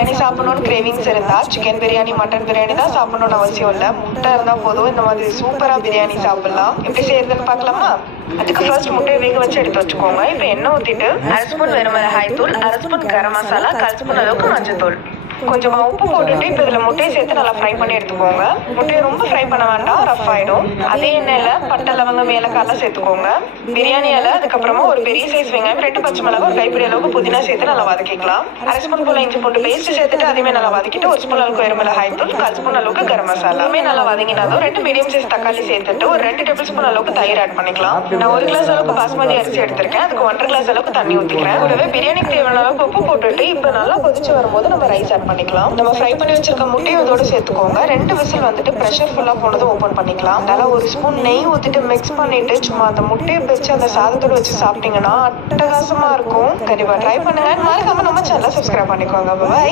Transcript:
பிரியாணி சாப்பிடணும்னு கிரேவிங்ஸ் இருந்தா chicken biryani mutton biryani தான் சாப்பிடணும்னு அவசியம் இல்லை. முட்டை இருந்தா போதும் இந்த மாதிரி சூப்பரா பிரியாணி சாப்பிடலாம். எப்படி செய்யறதுன்னு பார்க்கலாமா? அதுக்கு ஃபர்ஸ்ட் முட்டையை வேக வச்சு எடுத்து வச்சுக்கோங்க. இப்போ எண்ணெய் ஊற்றிட்டு 1/2 ஸ்பூன் வெறும் மிளகாய் தூள், 1/2 ஸ்பூன் கரம் மசாலா, 1/4 ஸ்பூன் அளவுக்கு மஞ்சத்தூள், கொஞ்சமா உப்பு போட்டுட்டு இப்போ இதில் முட்டையை சேர்த்து நல்லா ஃப்ரை பண்ணி எடுத்துக்கோங்க. முட்டையை ரொம்ப ஃப்ரை பண்ண வேண்டாம், ரஃப் ஆகிடும். அதே எண்ணெயில் பட்டை லவங்கம் ஏலக்காய்லாம் சேர்த்துக்கோங்க. பிரியாணி இலை, அதுக்கப்புறமா ஒரு பெரிய சைஸ் வெங்காயம், 2 பச்சை மிளகாய், ஒரு கைப்பிடி அளவுக்கு புதினா சேர்த்து நல்லா வதக்கிக்கலாம். 1/2 ஸ்பூன் போல இஞ்சி போட்டு பேஸ்ட் சேர்த்துட்டு அதையுமே நல்லா வதக்கிட்டு 1 ஸ்பூன் அளவுக்கு வெறும் மிளகாய் தூள், 1/4 ஸ்பூன் அளவுக்கு கரம் மசாலா எல்லாமே நல்லா வதங்கினதும் 2 மீடியம் சைஸ் தக்காளி சேர்த்துட்டு ஒரு 2 டேபிள் ஸ்பூன் அளவுக்கு தயிர் ஆட் பண்ணிக்கலாம். நான் 1 கிளாஸ் அளவுக்கு பாஸ்மதி அரிசி எடுத்திருக்கேன். அதுக்கு 1.5 கிளாஸ் அளவுக்கு தண்ணி ஊற்றிக்கிறேன். கூடவே பிரியாணிக்கு தேவையான அளவுக்கு உப்பு போட்டுட்டு இப்போ நல்லா கொதிச்சு வரும்போது நம்ம ரைஸ் ஆட் பண்ணிக்கலாம். நம்ம ஃப்ரை பண்ணி வச்சிருக்க முட்டையும் இதோட சேர்த்துக்கோங்க. 2 விசில் வந்துட்டு ப்ரெஷர் ஃபுல்லாக போனது ஓப்பன் பண்ணிக்கலாம். அதனால் 1 ஸ்பூன் நெய் ஊற்றிட்டு மிக்ஸ் பண்ணிட்டு சும்மா அந்த முட்டையை வச்சு அந்த சாதத்தோடு வச்சு சாப்பிட்டீங்கன்னா அட்டகாசமாக இருக்கும். கண்டிப்பாக ட்ரை பண்ணுங்க. மறக்காம நம்ம சேனலை சப்ஸ்கிரைப் பண்ணிக்கோங்க. பாய்.